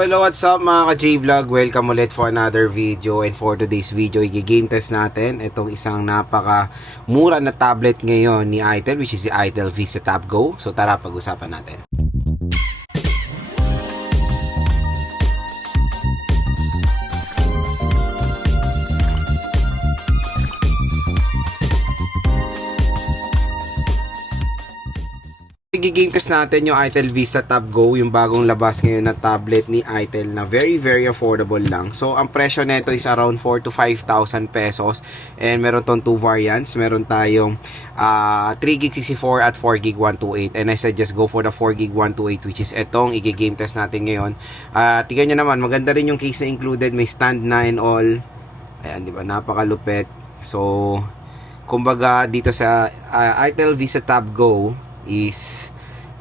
Hello, what's up mga ka-J-Vlog? Welcome ulit for another video. And for today's video, i-game test natin itong isang napaka mura na tablet ngayon ni Itel, which is the Itel Vista Tab Go. So tara, pag-usapan natin. I-game test natin yung Itel Vista Tab Go, yung bagong labas ngayon na tablet ni Itel na very affordable lang. So ang presyo nito is around 4 to 5,000 pesos, and meron tong two variants. Meron tayong 3GB 64 at 4GB 128, and I suggest go for the 4GB 128, which is etong i-game test natin ngayon. Tingnan nyo naman, maganda rin yung case na included, may stand na and all. Ayan, di ba, napakalupit. So kumbaga dito sa Itel Vista Tab Go is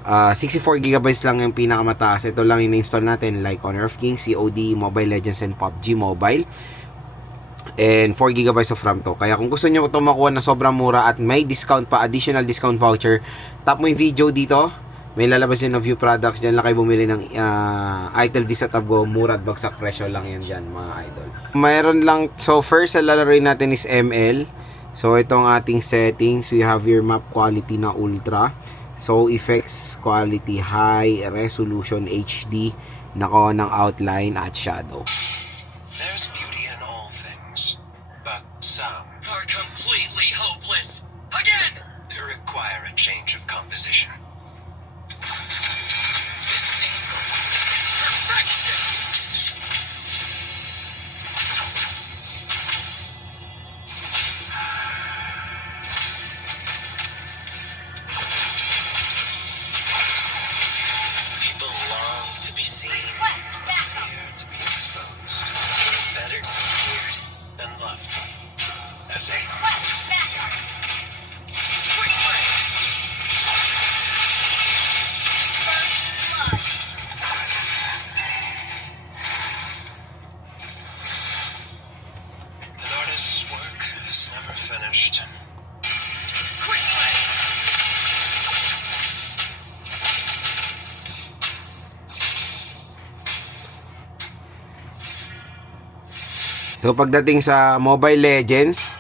64GB lang yung pinakamataas. Ito lang yung install natin, like Honor of Kings, COD, Mobile Legends, and PUBG Mobile. And 4GB of RAM to. Kaya kung gusto nyo ito makuha na sobrang mura at may discount pa, additional discount voucher, tap mo yung video dito. May lalabas yun ng view products. Dyan lang kayo bumili ng Itel Vista Tab Go. Mura at bagsak presyo lang yan dyan, mga idol. Mayroon lang, so first sa lalaroin natin is ML. So itong ating settings, we have your map quality na ultra. So effects quality high, resolution HD, nako ng outline at shadow. There's beauty in all things, but some are completely hopeless. Again! They require a change of composition. This angle, perfection! People long to be seen, fear to be exposed. It is better to be feared than loved. As a quick play. An artist's work is never finished. Quick play. So pagdating sa Mobile Legends,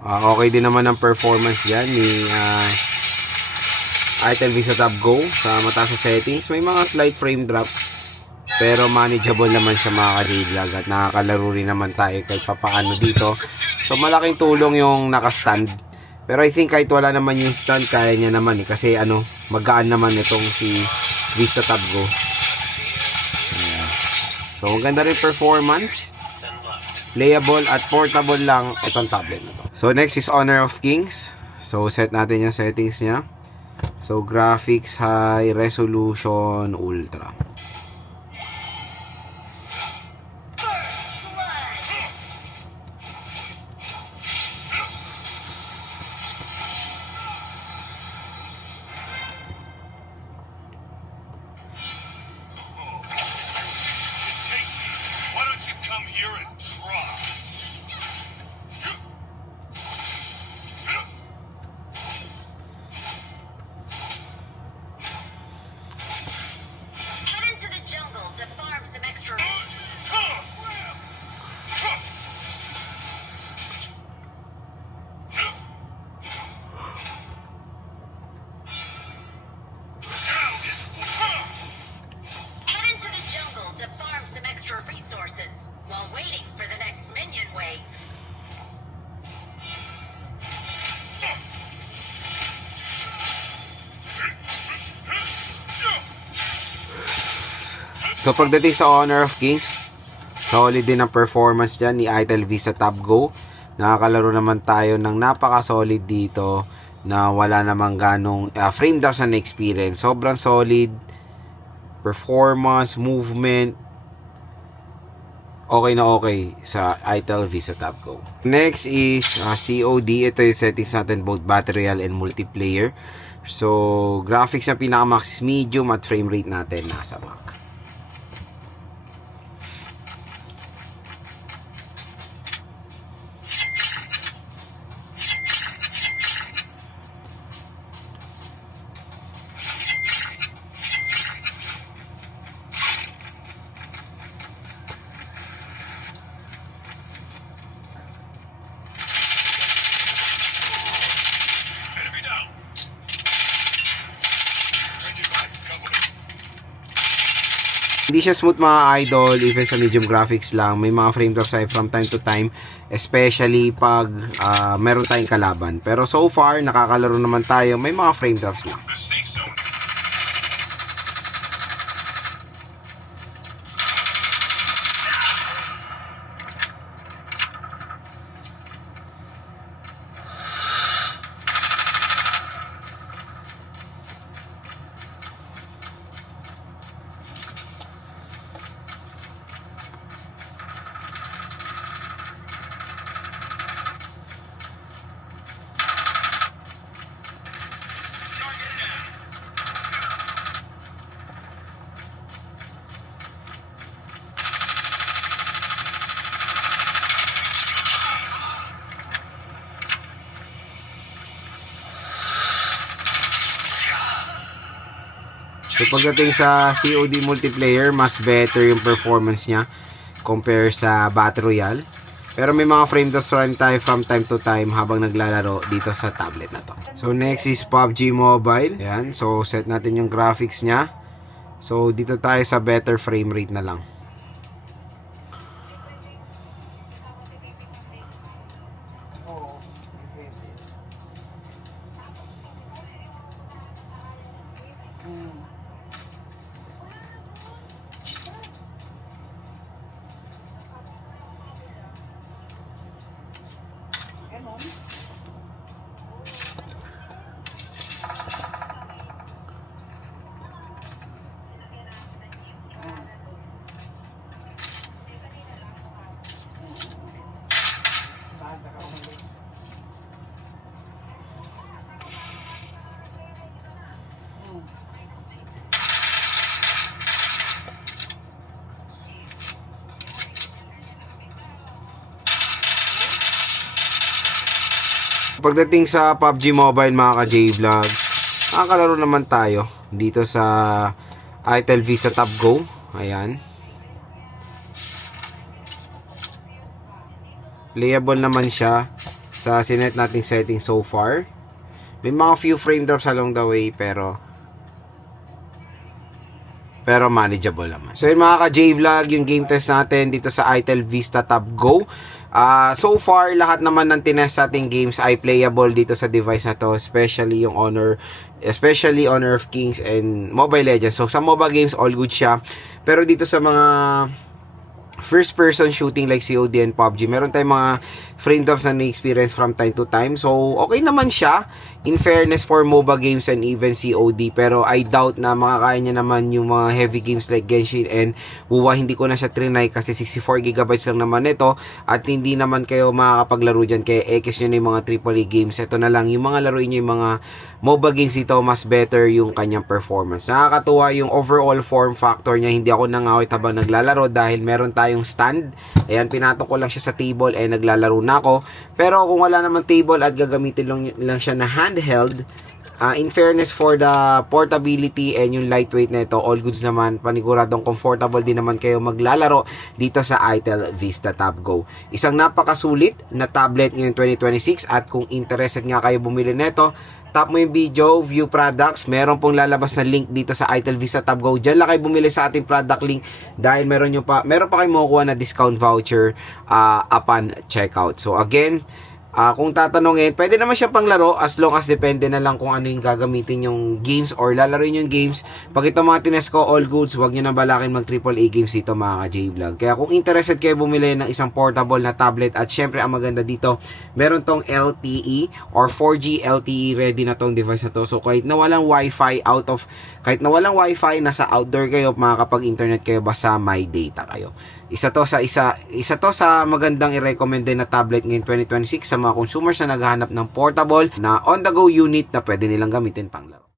okay din naman ang performance dyan ni Itel Vista Tab Go. Sa mataas sa settings, may mga slight frame drops, pero manageable naman siya, mga ka-J-Vlog, at nakakalaro rin naman tayo kahit papaano dito. So malaking tulong yung naka-stand, pero I think kahit wala naman yung stand, kaya niya naman kasi magaan naman itong si Vista Tab Go. Ayan. So maganda rin performance, playable at portable lang itong tablet na to. So next is Honor of Kings. So set natin yung settings niya. So graphics high, resolution ultra. Why don't you come here and try? Head into the jungle to farm some extra. Head into the jungle to farm some extra resources while waiting for the next minion wave. So pagdating sa Honor of Kings, solid din ang performance dyan ni Itel Vista Tab Go. Nakakalaro naman tayo ng napaka-solid dito na wala namang ganong frame drops na experience. Sobrang solid performance, movement, okay na okay sa Itel Vista Tab Go. Next is COD. Ito yung settings natin, both battery and multiplayer. So graphics na pinaka-max is medium at frame rate natin nasa max. Hindi siya smooth mga idol, even sa medium graphics lang. May mga frame drops tayo from time to time, especially pag meron tayong kalaban. Pero so far, nakakalaro naman tayo, may mga frame drops lang. The safe zone. So pagdating sa COD multiplayer, mas better yung performance niya compare sa Battle Royale. Pero may mga frame drops rin tayo from time to time habang naglalaro dito sa tablet na to. So next is PUBG Mobile. Ayan, so set natin yung graphics niya. So dito tayo sa better frame rate na lang. Pagdating sa PUBG Mobile mga ka-J-Vlog, nakakalaro naman tayo dito sa Itel Vista Tab Go. Ayan. Playable naman siya sa sinet nating setting so far. May mga few frame drops along the way pero manageable naman. So yun mga ka-J-Vlog, yung game test natin dito sa Itel Vista Tab Go. So far, lahat naman ng tinest sa ating games ay playable dito sa device na to, especially Honor of Kings and Mobile Legends. So sa mobile games, all good siya. Pero dito sa mga first person shooting like COD and PUBG, meron tayong mga frame drops na na-experience from time to time. So okay naman siya in fairness for MOBA games and even COD, pero I doubt na makakaya niya naman yung mga heavy games like Genshin and WoW. Hindi ko na siya trinay kasi 64GB lang naman ito at hindi naman kayo makakapaglaro dyan, kaya X nyo na yung mga AAA games. Ito na lang yung mga laruin nyo, yung mga MOBA games dito, mas better yung kanyang performance. Nakakatuwa yung overall form factor niya, hindi ako nangawit habang naglalaro dahil meron tayong stand. Ayan, pinatok ko lang siya sa table and naglalaro na ako. Pero kung wala naman table at gagamitin lang siya na handheld, in fairness for the portability and yung lightweight na ito, all goods naman. Paniguradong comfortable din naman kayo maglalaro dito sa Itel Vista Tab Go. Isang napakasulit na tablet ngayong 2026 at kung interested nga kayo bumili nito, tap mo yung video, view products, meron pong lalabas na link dito sa Itel Vista Tab Go. Diyan lang kayo bumili sa ating product link dahil meron pa kayong makukuha na discount voucher upon checkout. So again, kung tatanungin, pwede naman siya panglaro as long as depende na lang kung ano yung gagamitin yung games or lalaroin yung games. Pag ito mga tinest ko, all goods, huwag nyo na balakin mag AAA games dito mga ka-J-Vlog. Kaya kung interested kayo bumili ng isang portable na tablet, at syempre ang maganda dito, meron tong LTE or 4G LTE ready na tong device na to. So kahit na walang wifi, nasa outdoor kayo, makakapag-internet kayo basta may data kayo. Isa to sa magandang i-recommend din na tablet ngayong 2026 sa mga consumers na naghahanap ng portable na on-the-go unit na pwede nilang gamitin panglaro.